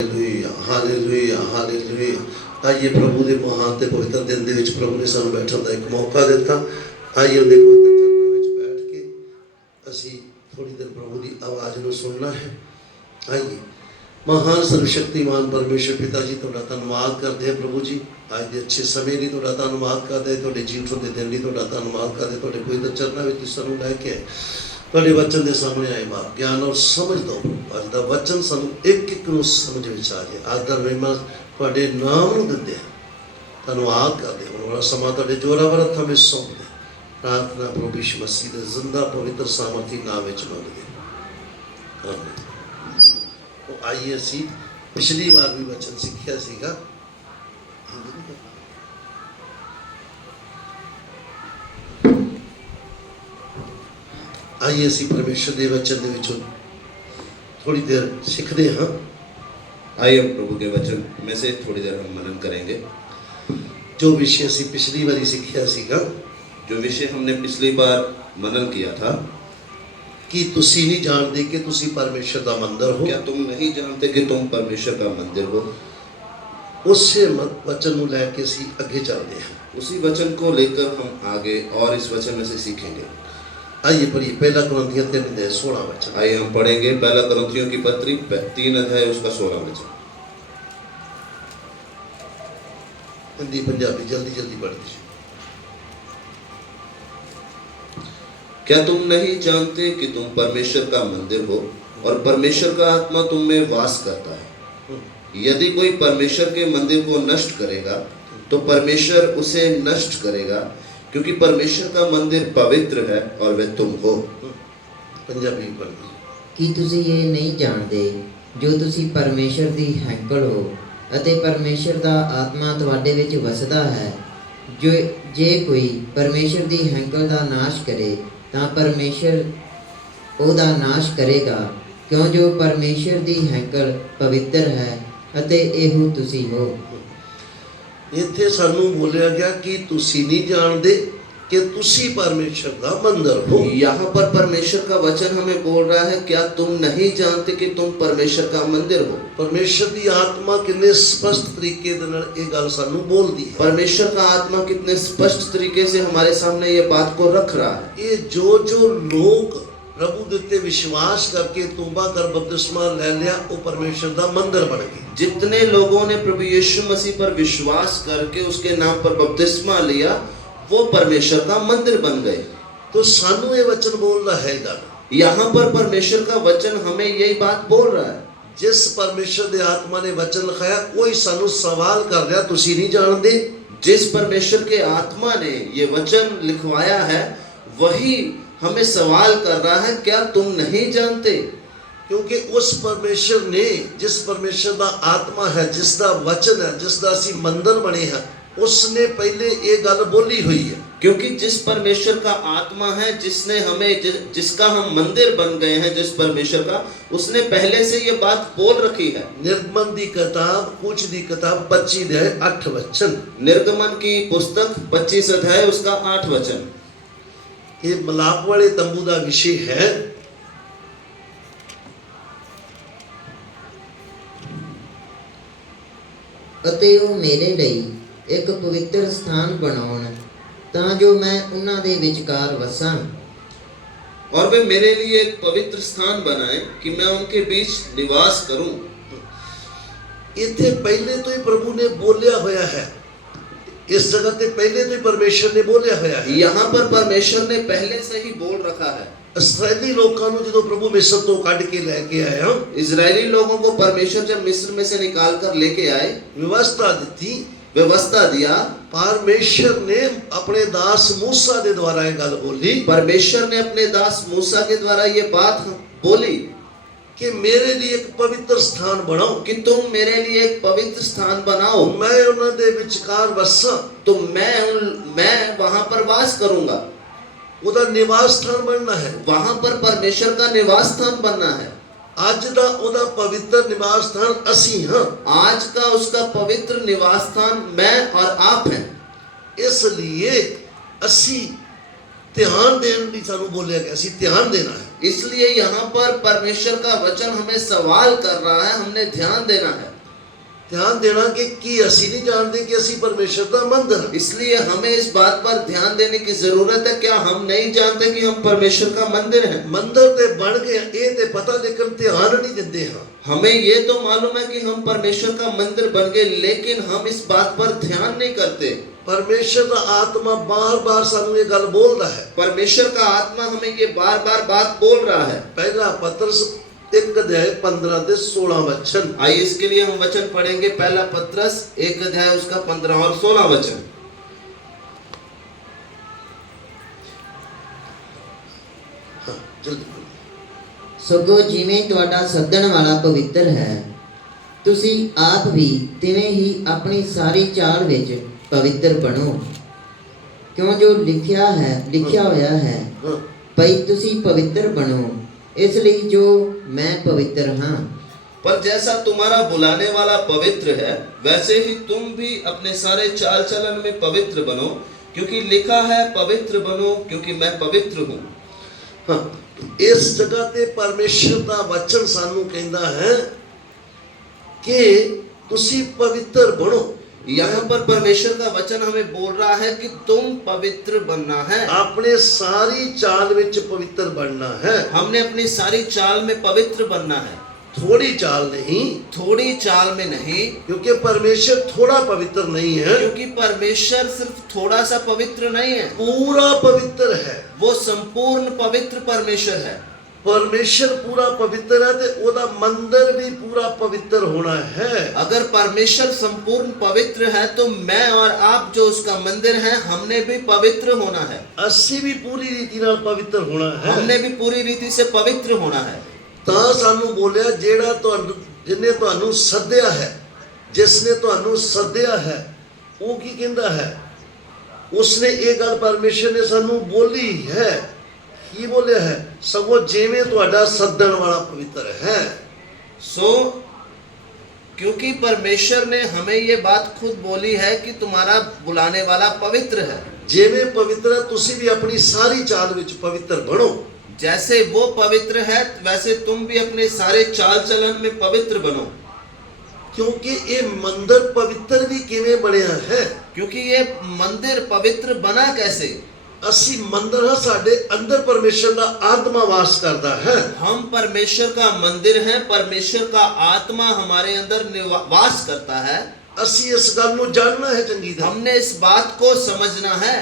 Hallelujah hallelujah hallelujah. ਆइए प्रभु ਦੇ ਮਹਾਨ ਤੇ ਪਵਿੱਤਰ ਦਿਨ ਦੇ ਵਿੱਚ ਪ੍ਰਭੂ ਨੇ ਸਾਨੂੰ ਬੈਠਣ ਦਾ ਇੱਕ ਮੌਕਾ ਦਿੱਤਾ। ਆइए ਉਹਦੇ ਪਵਿੱਤਰ ਚਰਨਾਂ ਵਿੱਚ ਬੈਠ ਕੇ ਅਸੀਂ ਥੋੜੀ ਦੇਰ ਪ੍ਰਭੂ ਦੀ ਆਵਾਜ਼ ਨੂੰ ਸੁਣਨਾ ਹੈ। आइए महान सर्वशक्तिमान परमेश्वर पिता जी तुहाडा धन्नवाद करते हैं प्रभु जी। अज के अच्छे समय लिए तुहाडा धन्नवाद करते हैं, तुहाडे जीवन के दिन लिए तुहाडा धन्नवाद करते हैं। तुहाडे पवित्र चरनां विच सानूं लैके आए, तुहाडे वचन के सामने आए बाप, ज्ञान और समझ दो। अज दा वचन सानूं एक एक नूं समझ विच आ जाए। अज दा महिमा तुहाडे नाम नूं दिंदे आ। धन्नवाद करते हुण वाला समा तुहाडे जोरावर हत्थां विच सौंपदे। प्रार्थना प्रभु यीशु मसीह दे जिंदा पवित्र सामर्थी नाम विच मंगदे आमीन। आइए असी पिछली बार भी वचन सीखिया सीगा। आइए असी परमेश्वर के वचन दे विचों थोड़ी देर सीखते हाँ। आइए हम प्रभु के वचन में से थोड़ी देर हम मनन करेंगे। जो विषय असी पिछली बार सीखिया सीगा, जो विषय हमने पिछली बार मनन किया था कि तुसी नहीं जानते कि तुसी परमेश्वर का मंदिर हो। क्या तुम नहीं जानते कि तुम परमेश्वर का मंदिर हो। उसे वचन को लैके असी अगे चलते हैं। उसी वचन को लेकर हम आगे और इस वचन में से सीखेंगे। आइए पढ़िए पहला कुरिन्थियों 3:16 वचन। आइए हम पढ़ेंगे पहला कुरिन्थियों की पत्री 3 अध्याय उसका 16 वचन। हिंदी पंजाबी जल्दी जल्दी पढ़ दीजिए। क्या तुम नहीं जानते कि तुम परमेश्वर का मंदिर हो और परमेश्वर का आत्मा तुम में वास करता है। यदि कोई परमेश्वर के मंदिर को नष्ट करेगा तो परमेश्वर उसे नष्ट करेगा, क्योंकि परमेश्वर का मंदिर पवित्र है और वह तुम हो। पंजाबी पढ़ दीजिए। ਕੀ ਤੁਸੀਂ ਇਹ ਨਹੀਂ ਜਾਣਦੇ ਜੋ ਤੁਸੀਂ ਪਰਮੇਸ਼ਰ ਦੀ ਹੈਂਕਲ ਹੋ ਅਤੇ ਪਰਮੇਸ਼ਰ ਦਾ ਆਤਮਾ ਤੁਹਾਡੇ ਵਿੱਚ ਵਸਦਾ ਹੈ। ਜੋ ਜੇ ਕੋਈ ਪਰਮੇਸ਼ਰ ਦੀ ਹੈਂਕਲ ਦਾ ਨਾਸ਼ ਕਰੇ ਤਾਂ ਪਰਮੇਸ਼ਰ ਉਹਦਾ ਨਾਸ਼ ਕਰੇਗਾ, ਕਿਉਂ ਜੋ ਪਰਮੇਸ਼ਰ ਦੀ ਹੈਂਕਲ ਪਵਿੱਤਰ ਹੈ ਅਤੇ ਇਹੋ ਤੁਸੀਂ ਹੋ। ਇੱਥੇ ਸਾਨੂੰ ਬੋਲਿਆ ਗਿਆ ਕਿ ਤੁਸੀਂ ਨਹੀਂ ਜਾਣਦੇ कि तुसी परमेश्वर का मंदिर हो। यहाँ पर परमेश्वर का वचन हमें बोल रहा है, क्या तुम नहीं जानते कि तुम परमेश्वर का मंदिर हो। परमेश्वर की आत्मा कितने स्पष्ट तरीके दे नाल ये गल सानू बोलदी है। परमेश्वर का आत्मा कितने स्पष्ट तरीके से हमारे सामने ये बात को रख रहा है। ये जो लोग प्रभु देते विश्वास करके तौबा कर बपतिस्मा ले लिया, वो परमेश्वर का मंदिर बन गए। जितने लोगों ने प्रभु यीशु मसीह पर विश्वास करके उसके नाम पर बपतिस्मा लिया, वो परमेश्वर का मंदिर बन गए। तो सानू ये वचन बोल रहा है गल, यहाँ पर परमेश्वर का वचन हमें यही बात बोल रहा है। जिस परमेश्वर दे आत्मा ने वचन लिखाया वही सानू सवाल कर रहा, तुसी नहीं जानते। जिस परमेश्वर के आत्मा ने ये वचन लिखवाया है वही हमें सवाल कर रहा है, क्या तुम नहीं जानते। क्योंकि उस परमेश्वर ने, जिस परमेश्वर का आत्मा है, जिसका वचन है, जिसका असी मंदिर बने हैं, उसने पहले ये गल बोली हुई है। क्योंकि जिस परमेश्वर का आत्मा है, जिसने हमें जिसका हम मंदिर बन गए हैं, जिस परमेश्वर का, उसने पहले से ये बात बोल रखी है। निर्गमन की किताब कुछ दी किताब 25 अध्याय 8 वचन। निर्गमन की पुस्तक 25 अध्याय उसका 8 वचन। ये मिलाप वाले तंबू का विषय है। ਅਤੇ ਉਹ ਮੇਰੇ ਲਈ ਇੱਕ ਪਵਿੱਤਰ ਸਥਾਨ ਬਣਾਉਣ ਤਾਂ ਜੋ ਮੈਂ ਉਹਨਾਂ ਦੇ ਵਿਚਕਾਰ ਵਸਾਂ। और वे मेरे लिए एक पवित्र स्थान बनाए कि मैं उनके बीच निवास करूं। इत्थे पहले तो ही प्रभु ने बोलिया होया है। इस जगह ते पहले तो ही परमेश्वर ने बोलिया होया है। यहाँ पर परमेश्वर ने पहले से ही बोल रखा है। इस्राएली लोगों को जो प्रभु मिस्र तो काट के लेके आया, इजरायली लोगों को परमेश्वर जब मिस्र में से निकाल कर लेके आए, व्यवस्था दी, व्यवस्था दिया। परमेश्वर ने अपने दास मूसा के द्वारा ये गल बोली। परमेश्वर ने अपने दास मूसा के द्वारा ये बात बोली कि मेरे लिए एक पवित्र स्थान बनाओ, कि तुम मेरे लिए एक पवित्र स्थान बनाओ, मैं उन्हां दे विचकार वसां, तो मैं वहां पर वास करूंगा। उदा निवास स्थान बनना है। वहां पर परमेश्वर का निवास स्थान बनना है। आज दा उदा पवित्र निवास स्थान असी हां। आज का उसका पवित्र निवास स्थान मैं और आप हैं। इसलिए असी ध्यान देने की सानू बोलिया गया, असी ध्यान देना है। इसलिए यहाँ पर परमेश्वर का वचन हमें सवाल कर रहा है, हमने ध्यान देना है। ध्यान देना कि ਕੀ ਅਸੀਂ नहीं जानते कि ਅਸੀਂ परमेश्वर ਦਾ मंदिर ਹਾਂ। इसलिए हमें इस बात पर ध्यान देने की जरूरत है, क्या हम नहीं जानते कि हम परमेश्वर का मंदिर हैं? ਮੰਦਿਰ ਤੇ ਬਣ ਗਏ ਇਹ ਤੇ ਪਤਾ ਲੇਕਿन ਧਿਆਨ नहीं ਦਿੰਦੇ ਹਾਂ। हमें ये तो मालूम है कि हम परमेश्वर का मंदिर बन गए, लेकिन हम इस बात पर ध्यान नहीं करते। परमेश्वर ਦਾ ਆਤਮਾ ਬਾਰ-ਬਾਰ ਸਾਨੂੰ ਇਹ ਗੱਲ ਬੋਲਦਾ ਹੈ। परमेश्वर का आत्मा हमें ये बार बार बात बोल रहा है। ਪਹਿਲਾ ਪਤਰਸ 1 ਅਧਿਆਇ 15 ਤੇ 16 वचन। आइए इसके लिए हम वचन पढ़ेंगे। पहला पत्रस 1 अध्याय उसका 15 और 16 वचन। हाँ जल्दी। ਸਗੋਂ ਜਿਵੇਂ ਤੁਹਾਡਾ ਸੱਦਣ ਵਾਲਾ ਪਵਿੱਤਰ ਹੈ, ਤੁਸੀਂ ਆਪ ਵੀ ਤਿਵੇਂ ਹੀ ਆਪਣੀ ਸਾਰੀ ਚਾਲ ਵਿੱਚ ਪਵਿੱਤਰ ਬਣੋ, ਕਿਉਂ ਜੋ ਲਿਖਿਆ ਹੋਇਆ ਹੈ, हाँ ਭਈ ਤੁਸੀਂ ਪਵਿੱਤਰ ਬਣੋ, ਇਸ ਲਈ ਜੋ ਮੈਂ ਪਵਿੱਤਰ ਹਾਂ। पर जैसा तुम्हारा बुलाने वाला पवित्र है, वैसे ही तुम भी अपने सारे चाल चलन में पवित्र बनो, क्योंकि लिखा है पवित्र बनो क्योंकि मैं पवित्र हूँ। हाँ इस जगह ते परमेश्वर ਦਾ वचन ਸਾਨੂੰ ਕਹਿੰਦਾ ਹੈ कि ਤੁਸੀਂ पवित्र ਬਣੋ। यहाँ पर परमेश्वर का वचन हमें बोल रहा है कि तुम पवित्र बनना है। अपने सारी चाल ਵਿੱਚ पवित्र बनना है। हमने अपनी सारी चाल में पवित्र बनना है, थोड़ी चाल नहीं, थोड़ी चाल में नहीं, क्योंकि परमेश्वर थोड़ा पवित्र नहीं है, क्योंकि परमेश्वर सिर्फ थोड़ा सा पवित्र नहीं है, पूरा पवित्र है। वो संपूर्ण पवित्र परमेश्वर है। परमेश्वर पूरा पवित्र है तो ओदा मंदिर भी पूरा पवित्र होना है। अगर परमेश्वर संपूर्ण पवित्र है तो मैं और आप जो उसका मंदिर है, हमने भी पवित्र होना है। ਅਸੀਂ भी पूरी रीति नाल पवित्र होना है। हमने भी पूरी रीति से पवित्र होना है। ਤਾਂ ਸਾਨੂੰ ਬੋਲਿਆ ਜਿਹੜਾ ਤੁਹਾਨੂੰ ਜਿਨੇ ਤੁਹਾਨੂੰ ਸੱਦਿਆ ਹੈ, ਜਿਸਨੇ ਤੁਹਾਨੂੰ ਸੱਦਿਆ ਹੈ, ਉਹ ਕੀ ਕਹਿੰਦਾ ਹੈ? ਉਸਨੇ ਇਹ ਗੱਲ ਪਰਮੇਸ਼ਰ ਨੇ ਸਾਨੂੰ ਬੋਲੀ ਹੈ। ਕੀ ਬੋਲਿਆ ਹੈ? ਸਗੋਂ ਜਿਵੇਂ ਤੁਹਾਡਾ ਸੱਦਣ ਵਾਲਾ ਪਵਿੱਤਰ ਹੈ। सो क्योंकि परमेश्वर ने हमें ये बात खुद बोली है कि तुम्हारा बुलाने वाला पवित्र है। ਜਿਵੇਂ ਪਵਿੱਤਰ ਹੈ ਤੁਸੀਂ ਵੀ ਆਪਣੀ ਸਾਰੀ ਚਾਲ ਵਿੱਚ ਪਵਿੱਤਰ ਬਣੋ। जैसे वो पवित्र है, वैसे तुम भी अपने सारे चाल चलन में पवित्र बनो। क्योंकि ये मंदिर पवित्र भी किवें बनया है? क्योंकि ये मंदिर पवित्र बना कैसे? ਅਸੀਂ ਮੰਦਰ ਹਾਂ, ਸਾਡੇ ਅੰਦਰ ਪਰਮੇਸ਼ਰ ਦਾ ਆਤਮਾ ਵਾਸ ਕਰਦਾ ਹੈ। हम परमेश्वर का मंदिर हैं, परमेश्वर का आत्मा हमारे अंदर वास करता है। ਅਸੀਂ ਇਸ ਗੱਲ ਨੂੰ ਜਾਣਨਾ ਹੈ ਚੰਗੀ ਤਰ੍ਹਾਂ। हमने इस बात को समझना है।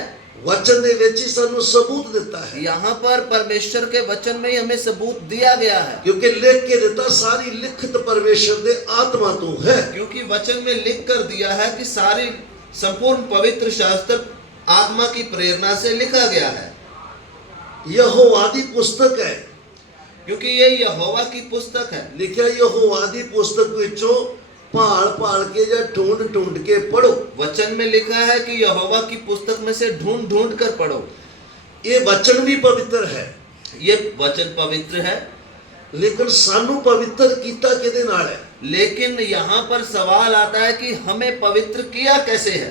वचन ਦੇ ਵਿੱਚ ਹੀ ਸਾਨੂੰ सबूत ਦਿੱਤਾ ਹੈ। यहाँ पर परमेश्वर के वचन में ही हमें सबूत दिया गया है। क्योंकि लिख के ਦਿੱਤਾ सारी लिखित परमेश्वर ਦੇ आत्मा ਤੋਂ है। क्योंकि वचन में लिख कर दिया है कि सारी संपूर्ण पवित्र शास्त्र आत्मा की प्रेरणा से लिखा गया है। यहोवा दी पुस्तक है। क्योंकि ये यहोवा की पुस्तक है। लिखा यहोवा दी पुस्तक ਵਿੱਚੋਂ भाल के या ढूंढ के पढ़ो। वचन में लिखा है कि यहोवा की पुस्तक में से ढूंढ कर पढ़ो। ये वचन भी पवित्र है। ये वचन पवित्र है, लेकिन सानू पवित्र कीता किहदे नाल है? लेकिन यहाँ पर सवाल आता है कि हमें पवित्र किया कैसे है?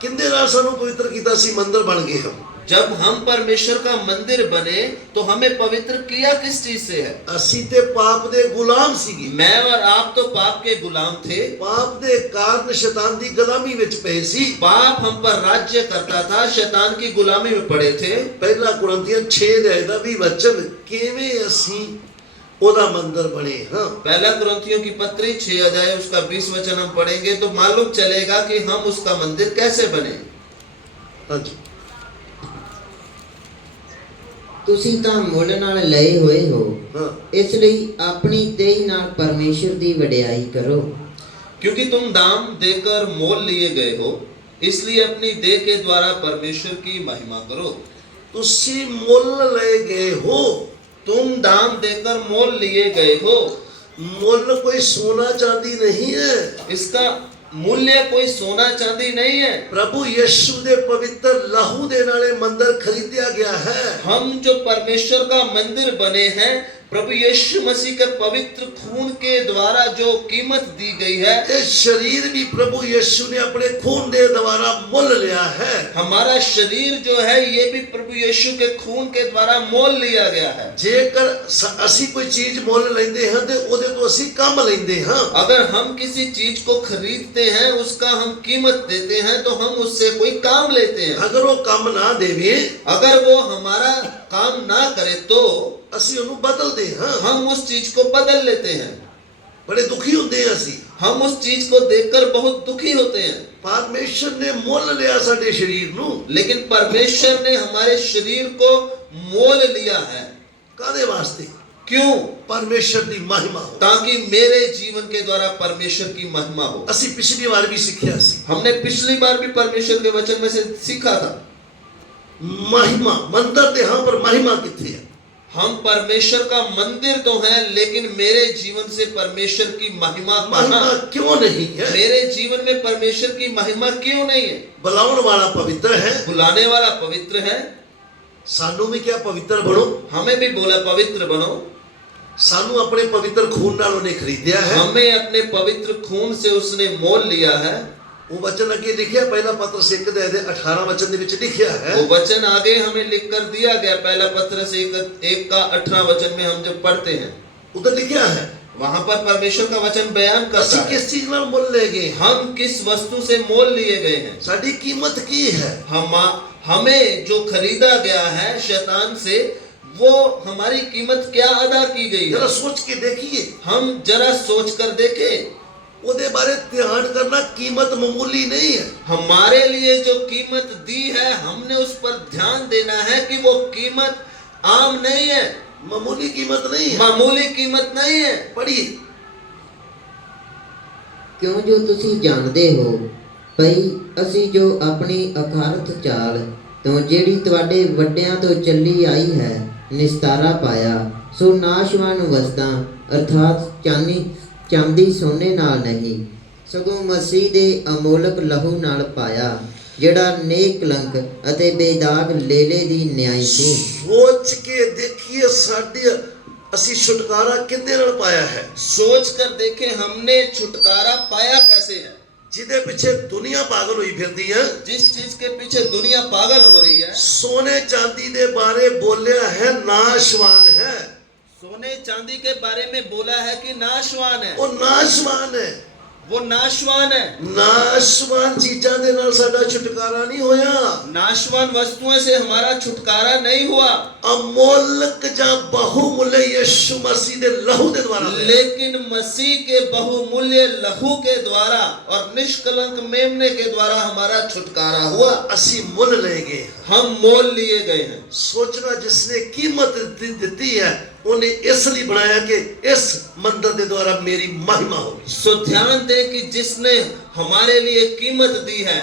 किंदे नाल सानू पवित्र कीता? सी मंदिर बन गए हम। जब हम परमेश्वर का मंदिर बने तो हमें पवित्र किया किस चीज से है? ਅਸੀਂ ਤੇ पाप दे गुलाम ਸੀਗੇ। मैं और आप तो पाप के गुलाम थे। पाप दे कारण शैतान दी गुलामी ਵਿੱਚ ਪਏ ਸੀ। पाप हम पर राज्य करता था, शैतान की गुलामी में पड़े थे। ਪਹਿਲਾ ਕੁਰਿੰਥੀਆਂ 6 ਅਧਿਆਇ ਦਾ ਵੀ ਵਚਨ ਕਿਵੇਂ ਅਸੀਂ ਉਹਦਾ ਮੰਦਰ ਬਣੇ ਹਾਂ। पहला कुरिन्थियों की पत्री 6 अध्याय उसका 20 वचन हम पढ़ेंगे तो मालूम चलेगा कि हम उसका मंदिर कैसे बने। ਹਾਂਜੀ ਤੁਸੀਂ ਤਾਂ ਮੁੱਲ ਨਾਲ ਲਏ ਹੋਏ ਹੋ, ਹਾਂ। ਇਸ ਲਈ ਆਪਣੀ ਦੇਹ ਨਾਲ ਪਰਮੇਸ਼ਰ ਦੀ ਵਡਿਆਈ ਕਰੋ। क्योंकि तुम दाम देकर मोल लिए गए हो, इसलिए अपनी देह के द्वारा परमेश्वर की महिमा करो। ਤੁਸੀਂ ਮੁੱਲ ਲਏ ਗਏ ਹੋ। तुम दाम देकर मोल लिए गए हो। ਮੁੱਲ ਕੋਈ सोना चांदी नहीं है। इसका मूल्य कोई सोना चांदी नहीं है। प्रभु यीशु दे पवित्र लहू दे नाले मंदिर खरीदिया गया है। हम जो परमेश्वर का मंदिर बने हैं, प्रभु यीशु मसीह के पवित्र खून के द्वारा जो कीमत दी गई है, ये शरीर भी प्रभु यीशु ने अपने खून दे द्वारा मोल लिया है। हमारा शरीर जो है ये भी प्रभु यीशु के खून के द्वारा मोल लिया गया है। जेकर असी कोई चीज मोल लेंदे हैं ते ओदे तो असी काम लेंदे हैं। अगर हम किसी चीज को खरीदते हैं, उसका हम कीमत देते हैं, तो हम उससे कोई काम लेते हैं। अगर वो काम ना देवे, अगर वो हमारा काम ना करे तो असी उन्हें बदल दे हैं। हम उस चीज को बदल लेते हैं। बड़े दुखी होंदे हैं असी। हम उस चीज को देखकर बहुत दुखी होते हैं। परमेश्वर ने मोल लिया साडे शरीर नू। लेकिन परमेश्वर ने हमारे शरीर को मोल लिया है। कादे वास्ते? क्यों? परमेश्वर की महिमा हो, ताकि मेरे जीवन के द्वारा परमेश्वर की महिमा हो। असी पिछली बार भी सीखा सी। हमने पिछली बार भी परमेश्वर के वचन में से सीखा था। महिमा मंदिर दे हां पर महिमा किथे है? हम परमेश्वर का मंदिर तो हैं, लेकिन मेरे जीवन से परमेश्वर की महिमा महिमा कहाँ? क्यों नहीं है? मेरे जीवन में परमेश्वर की महिमा क्यों नहीं है? बुलाने वाला पवित्र है, बुलाने वाला पवित्र है। सानू भी क्या पवित्र बनो। हमें भी बोला पवित्र बनो। सानू अपने पवित्र खून नाल उन्हें खरीदिया है। हमें अपने पवित्र खून से उसने मोल लिया है। वो वचन अगे लिखिया, पहला पत्रस 1 दे 18 वचन दे विच लिखिया है। वो वचन आगे हमें लिख कर दिया गया। पहला पत्रस 1 का 18 वचन में हम जब पढ़ते हैं, उधर लिखिया है, वहां पर परमेश्वर का वचन बयान करता असी है किस चीज नाल मोल ले गए? हम किस वस्तु से मोल लिए गए हैं। साडी कीमत की है? हमें जो खरीदा गया है शैतान से, वो हमारी कीमत क्या अदा की गई जरा है? सोच के देखिए, हम जरा सोच कर देखें। ओदे बारे ध्यान करना। कीमत मामूली नहीं है। हमारे लिए जो कीमत दी है, हमने उस पर ध्यान देना है कि वो कीमत आम नहीं है, मामूली कीमत नहीं है। मामूली कीमत नहीं है। पढ़िए, ਕਿਉਂ ਜੋ ਤੁਸੀਂ ਜਾਣਦੇ ਹੋ ਭਈ ਅਸੀਂ ਜੋ ਆਪਣੀ ਅਖਾਰਤ ਚਾਲ ਤੋਂ ਜਿਹੜੀ ਤੁਹਾਡੇ ਵੱਡਿਆਂ ਤੋਂ ਚੱਲੀ ਆਈ ਹੈ ਨਿਸਤਾਰਾ ਪਾਇਆ, ਸੋ ਨਾਸ਼ਵਾਨ ਵਸਤਾਂ ਅਰਥਾਤ ਚਾਂਦੀ ਸੋਨੇ ਨਾਲ ਨਹੀਂ, ਸਗੋਂ ਮਸੀਹ ਦੇ ਅਮੋਲਕ ਲਹੂ ਨਾਲ ਪਾਇਆ, ਜਿਹੜਾ ਨੇਕਲੰਕ ਅਤੇ ਬੇਦਾਗ ਲੇਲੇ ਦੀ ਨਿਆਈ ਸੀ। सोच के देखिए साडे असी छुटकारा किंदे नाल पाया है? सोच कर देखें हमने छुटकारा पाया कैसे है। जिदे पीछे दुनिया पागल हुई फिरदी है, जिस चीज के पीछे दुनिया पागल हो रही है, सोने चांदी दे बारे बोलिया है नाशवान है। सोने चांदी के बारे में बोला है कि नाशवान है। वो नाशवान है। वो नाशवान है। नाशवान चीजां दे नाल साडा छुटकारा नहीं होया। नाशवान वस्तुओं से हमारा छुटकारा नहीं हुआ, अमोलक जा बहुमूल्य यीशु मसीह दे लहू दे द्वारा होया। लेकिन मसीह के बहुमूल्य लहू के द्वारा और निष्कलंक मेमने के द्वारा हमारा छुटकारा हुआ। असी मुल ले गए। हम मोल लिए गए हैं। सोचना, जिसने कीमत दी है उन्हें इसलिए बनाया कि इस मंदिर के द्वारा मेरी महिमा होगी। सो ध्यान दे कि जिसने हमारे लिए कीमत दी है,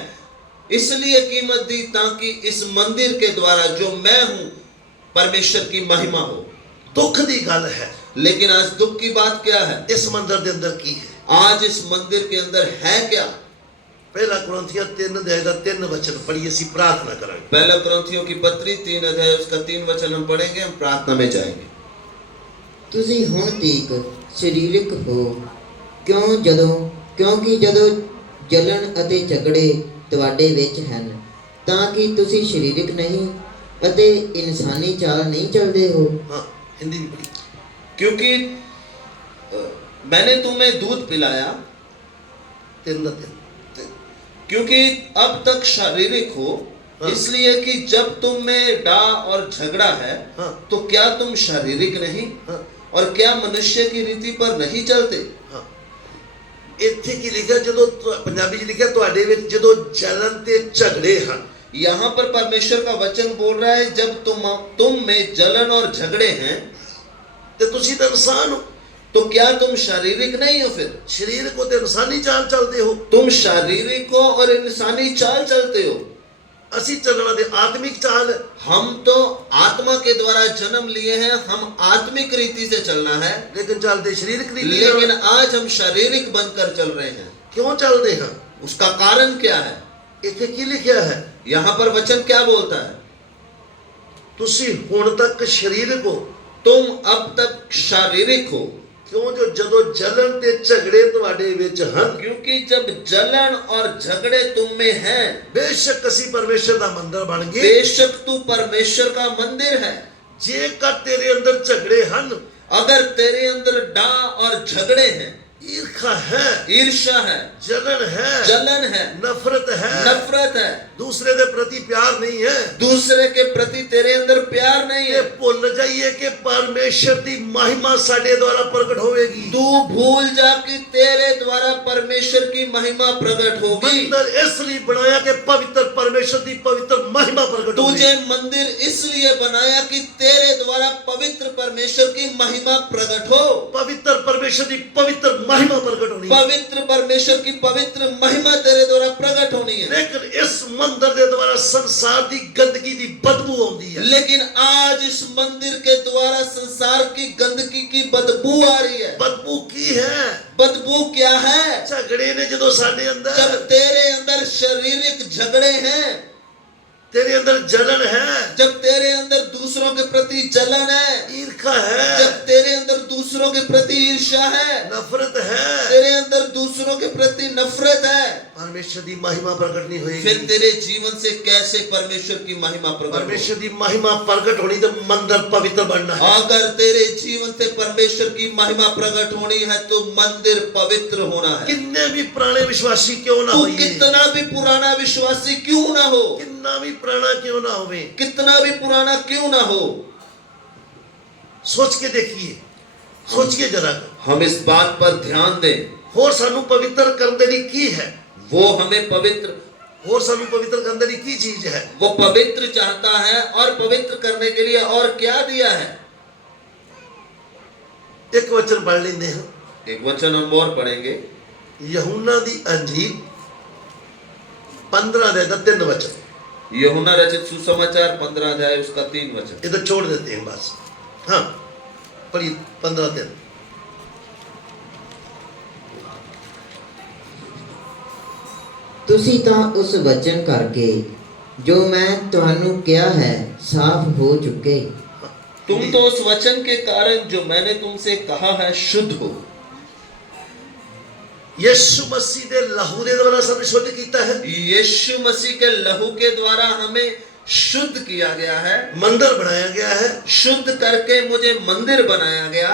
इसलिए कीमत दी ताकि इस मंदिर के द्वारा जो मैं हूं परमेश्वर की महिमा हो। दुख की गल है, लेकिन आज दुख की बात क्या है? इस मंदिर के अंदर की है? आज इस मंदिर के अंदर है क्या? पहला कुरिन्थियों 3 अध्याय का 3 वचन पढ़िए, असी प्रार्थना करेंगे। पहला कुरिन्थियों की पत्री 3 अध्याय उसका 3 वचन हम पढ़ेंगे, हम प्रार्थना में जाएंगे। ਤੁਸੀਂ ਹੁਣ ਤੀਕ ਸਰੀਰਕ ਹੋ, ਕਿਉਂਕਿ ਜਦੋਂ ਜਲਨ ਅਤੇ ਝਗੜੇ ਤੁਹਾਡੇ ਵਿੱਚ ਹਨ, ਤਾਂ ਕਿ ਤੁਸੀਂ ਸਰੀਰਕ ਨਹੀਂ ਅਤੇ ਇਨਸਾਨੀ ਚਾਲ ਨਹੀਂ ਚੱਲਦੇ ਹੋ। हाँ, हिंदी में पढ़िए। क्योंकि मैंने तुम्हें दूध पिलाया, 3 क्योंकि अब तक शारीरिक हो, इसलिए कि जब तुम में डाह और झगड़ा है, हाँ। तो क्या तुम शारीरिक नहीं? हाँ। और क्या मनुष्य की रीति पर नहीं चलते? हाँ। इत्थे की लिखा, जदों पंजाबी च लिखा तुहाडे विच जदों जलन ते झगड़े हन। यहाँ पर परमेश्वर का वचन बोल रहा है, जब तुम में जलन और झगड़े हैं, ते तुसी तो इंसान हो, तो क्या तुम शारीरिक नहीं हो? फिर शरीर को तो इंसानी चाल चलते हो। तुम शारीरिक हो और इंसानी चाल चलते हो। असी चलना दे आत्मिक चाल है। हम तो आत्मा के द्वारा जन्म लिए हैं, हम आत्मिक रीति से चलना है, लेकिन चलते शारीरिक रीति। लेकिन आज हम शारीरिक बनकर चल रहे हैं। क्यों चलते हैं? उसका कारण क्या है? इत्थे की लिखा है? यहाँ पर वचन क्या बोलता है? तुसी हुण तक शरीर को तुम अब तक शारीरिक हो, क्यों जो जदों जलन ते झगड़े तुहाडे विच हन, क्योंकि जब जलन और झगड़े तुम में हैं, बेशक असी परमेश्वर दा मंदिर बन गए, बेशक तू परमेश्वर का मंदिर है। जेकर तेरे अंदर झगड़े हन, अगर तेरे अंदर डाह और झगड़े हैं, ईर्खा है, ईर्ष्या है, जलन है, नफरत है, नफरत है, दूसरे के प्रति प्यार नहीं है, दूसरे के प्रति तेरे अंदर प्यार नहीं ये है, भुल जाइए कि परमेश्वर की महिमा साडे द्वारा प्रकट होगी। तू भूल जा कि तेरे द्वारा परमेश्वर की महिमा प्रकट होगी। मंदिर इसलिए बनाया कि पवित्र परमेश्वर की पवित्र महिमा प्रकट हो। तुझे मंदिर इसलिए बनाया कि तेरे द्वारा पवित्र परमेश्वर की महिमा प्रकट हो। पवित्र परमेश्वर की पवित्र महिमा प्रकट होनी, पवित्र परमेश्वर की पवित्र महिमा तेरे द्वारा प्रकट होनी है। लेकिन इस मंदिर के द्वारा संसार की गंदगी की बदबू आती है। लेकिन आज इस मंदिर के द्वारा संसार की गंदगी की बदबू आ रही है। बदबू की है, बदबू क्या है? झगड़े ने जो साडे अंदर, जब तेरे अंदर शारीरिक झगड़े हैं, तेरे अंदर जलन है, जब तेरे अंदर दूसरों के प्रति जलन है, ईर्खा है, जब तेरे अंदर दूसरों के प्रति ईर्ष्या है, नफरत है, तेरे अंदर दूसरों के प्रति नफरत है, परमेश्वर की महिमा प्रकट नहीं होगी। फिर तेरे जीवन से कैसे परमेश्वर की महिमा प्रकट होगी? परमेश्वर की महिमा प्रकट होनी तो मंदिर पवित्र बनना है। अगर तेरे जीवन से परमेश्वर की महिमा प्रकट होनी है तो मंदिर पवित्र होना है। कितने भी पुराने विश्वासी क्यों ना तू हो, कितना भी पुराना विश्वासी क्यों ना हो, कितना भी पुराना क्यों ना हो, कितना भी पुराना क्यों ना हो, सोच के देखिए, सोचिए जरा, हम इस बात पर ध्यान दें। और सानू पवित्र करने दी की है, वो हमें पवित्र, और सानू पवित्र करने दी की चीज है। वो पवित्र चाहता है और पवित्र करने के लिए और क्या दिया है? एक वचन पढ़ लेंगे हैं, एक वचन हम और पढ़ेंगे। यूहन्ना दी अंजील 15 अध्याय 3 वचन, यूहन्ना रचित सुसमाचार 15 अध्याय उसका 3 वचन। इधर छोड़ देते हैं बस। हाँ पढ़िए 15:3। ਤੁਸੀਂ ਤਾਂ ਉਸ ਵਚਨ ਕਰਕੇ ਜੋ ਮੈਂ ਤੁਹਾਨੂੰ ਕਿਹਾ ਹੈ ਸਾਫ਼ ਹੋ ਚੁੱਕੇ। तुम तो उस वचन के कारण जो मैंने तुमसे कहा है शुद्ध हो। यीशु मसीह दे लहू दे द्वारा सब शुद्ध कीता है, यीशु मसीह के लहू के द्वारा हमें शुद्ध किया गया है, मंदिर बनाया गया है। शुद्ध करके मुझे मंदिर बनाया गया।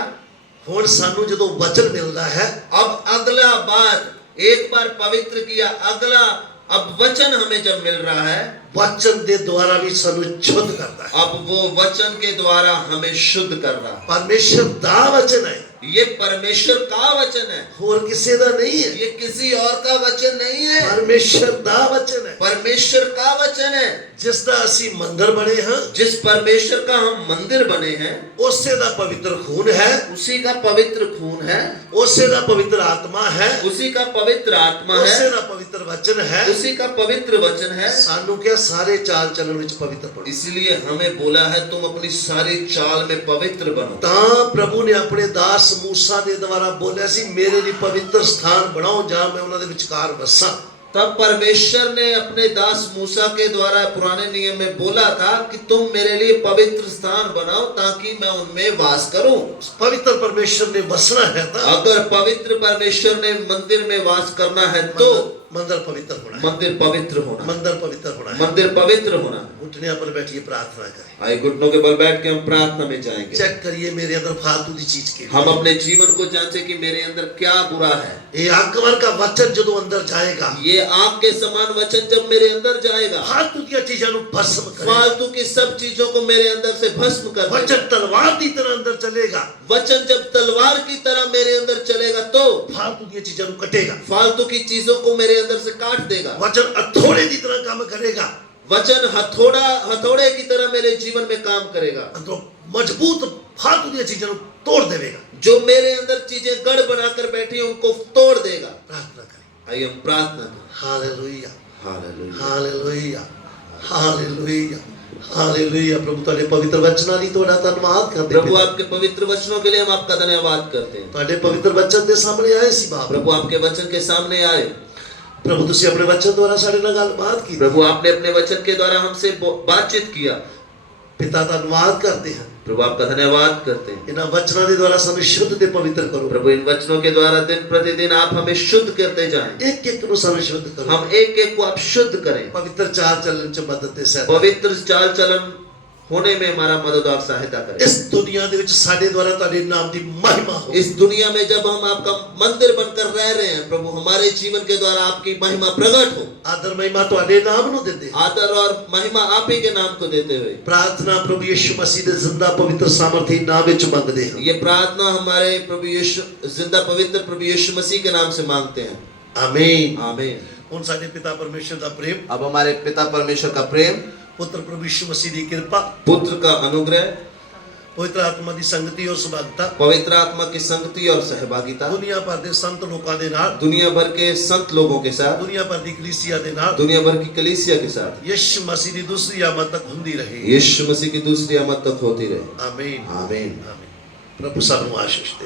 हुण सानू जदों वचन मिलता है, अब अगला बात, एक बार पवित्र किया, अगला अब वचन हमें जब मिल रहा है, वचन दे द्वारा भी सानू शुद्ध करता है। अब वो वचन के द्वारा हमें शुद्ध कर रहा है। परमेश्वर दा वचन है, ये परमेश्वर का वचन है, और किसी दा नहीं है। ये किसी और का वचन नहीं है, परमेश्वर दा वचन है, परमेश्वर का वचन है। जिसदा असी मंदिर बने हैं, जिस परमेश्वर का हम मंदिर बने हैं, उससे दा पवित्र खून है, उसी का पवित्र खून है, उससे दा पवित्र आत्मा है, उसी का पवित्र आत्मा उससे है, दा पवित्र वचन है। उसी का पवित्र वचन है। सानू क्या सारे चाल चलन विच पवित्र बनो। इसलिए हमें बोला है तुम अपनी सारी चाल में पवित्र बनो। तां प्रभु ने अपने दास मूसा दे द्वारा बोलिया सी, मेरे लिए पवित्र स्थान बनाओ जहां मैं उन्हां दे विचकार बसां। तब परमेश्वर ने अपने दास मूसा के द्वारा पुराने नियम में बोला था कि तुम मेरे लिए पवित्र स्थान बनाओ ताकि मैं उनमें वास करूं। पवित्र परमेश्वर ने बसना है तो अगर पवित्र परमेश्वर ने मंदिर में वास करना है तो मंदिर पवित्र होना है, मंदिर पवित्र होना, मंदिर पवित्र होना है। मंदिर पवित्र होना। घुटने पर बैठिए, प्रार्थना करें। आइए घुटनों के बल बैठ के हम प्रार्थना में जाएंगे। चेक करिए मेरे अंदर फालतू की चीज के, हम अपने जीवन को जांचे कि मेरे अंदर क्या बुरा है। ये आगमन का वचन जो अंदर जाएगा, ये आग के समान वचन जब मेरे अंदर जाएगा, फालतू की चीजों को भस्म करेगा। फालतू की सब चीजों को मेरे अंदर से भस्म कर देगा। वचन तलवार की तरह अंदर चलेगा, वचन जब तलवार की तरह मेरे अंदर चलेगा तो फालतू की चीजों को कटेगा। फालतू की चीजों को मेरे अंदर से काट देगा। वचन हथौड़े की तरह काम करेगा, वचन हथौड़े की तरह मेरे जीवन में काम करेगा। तो मजबूत फालतू की चीजों को तोड़ देगा। जो मेरे अंदर चीजें गढ़ बनाकर बैठी उनको तोड़ देगा। प्रार्थना करें। आइए हम प्रार्थना करें। Hallelujah, hallelujah, hallelujah, hallelujah, hallelujah. प्रभु तुहाडे पवित्र वचनां लई तुहाडा धन्नवाद करदे। प्रभु आपके पवित्र वचनों के लिए हम आपका धन्यवाद करते हैं। तुहाडे पवित्र वचन दे सामने आए सी बाप। प्रभु आपके वचन के सामने आए। प्रभु तुसी अपने वचन द्वारा साडे नाल गलबात की। प्रभु आपने अपने वचन के द्वारा हमसे बातचीत किया। पिता धन्यवाद करते हैं प्रभु आपका धन्यवाद करते हैं। ਇਹਨਾਂ ਵਚਨਾਂ ਦੇ ਦੁਆਰਾ ਸਾਨੂੰ ਸ਼ੁੱਧ ਤੇ ਪਵਿੱਤਰ ਕਰੋ। प्रभु इन वचनों के द्वारा दिन प्रतिदिन आप हमें शुद्ध करते जाएं। ਇੱਕ ਇੱਕ ਨੂੰ ਸਾਨੂੰ ਸ਼ੁੱਧ ਕਰੋ। हम एक एक को आप शुद्ध करें। ਪਵਿੱਤਰ ਚਾਲ ਚੱਲਣ ਚ ਮਦਦ ਤੇ ਸਹਾਇਤਾ। पवित्र चाल चलन होने में हमारा मदद और सहायता करें। ਇਸ ਦੁਨੀਆ ਦੇ ਵਿੱਚ ਸਾਡੇ ਦੁਆਰਾ ਤੁਹਾਡੇ ਨਾਮ ਦੀ ਮਹਿਮਾ ਹੋ। इस दुनिया में जब हम आपका मंदिर बनकर रह रहे हैं प्रभु, हमारे जीवन के द्वारा आपकी महिमा प्रकट हो। ਆਦਰ ਮਹਿਮਾ ਤੁਹਾਡੇ ਨਾਮ ਨੂੰ ਦਿੰਦੇ। आदर और महिमा आप ही के नाम को देते हुए ਪ੍ਰਾਰਥਨਾ ਪ੍ਰਭੂ ਯਿਸੂ ਮਸੀਹ ਦੇ ਜ਼ਿੰਦਾ ਪਵਿੱਤਰ ਸਾਮਰਥੀ ਨਾਮ ਵਿੱਚ ਮੰਗਦੇ ਹਾਂ। ये प्रार्थना हमारे प्रभु यीशु जिंदा पवित्र प्रभु यीशु मसीह के नाम से मांगते हैं। ਆਮੀਨ। आमीन। ਹੁਣ ਸਾਡੇ ਪਿਤਾ ਪਰਮੇਸ਼ਰ ਦਾ ਪ੍ਰੇਮ, अब हमारे पिता परमेश्वर का प्रेम, ਪੁੱਤਰ ਪ੍ਰਭੂ ਯਿਸੂ ਮਸੀਹ ਦੀ ਕਿਰਪਾ, पुत्र का अनुग्रह, ਪਵਿੱਤਰ ਆਤਮਾ ਦੀ ਸੰਗਤੀ ਔਰ ਸੁਭਾਗਤਾ पवित्र आत्मा की संगति और सहभागिता ਦੁਨੀਆ ਭਰ ਦੇ ਸੰਤ ਲੋਕਾਂ ਦੇ ਨਾਲ, दुनिया भर के संत लोगों के साथ, ਦੁਨੀਆ ਭਰ ਦੀ ਕਲੀਸਿਆ ਦੇ ਨਾਲ दुनिया भर की कलीसिया के साथ ਯਿਸੂ ਮਸੀਹ ਦੀ ਦੂਸਰੀ ਆਮਦ ਤੱਕ ਹੁੰਦੀ ਰਹੇ। यीशु मसीह की दूसरी आमद तक होती रहे। ਆਮੀਨ। आमीन। ਆਮੀਨ। ਪ੍ਰਭੂ ਸਭ ਨੂੰ ਆਸ਼ੀਸ਼ ਦੇ।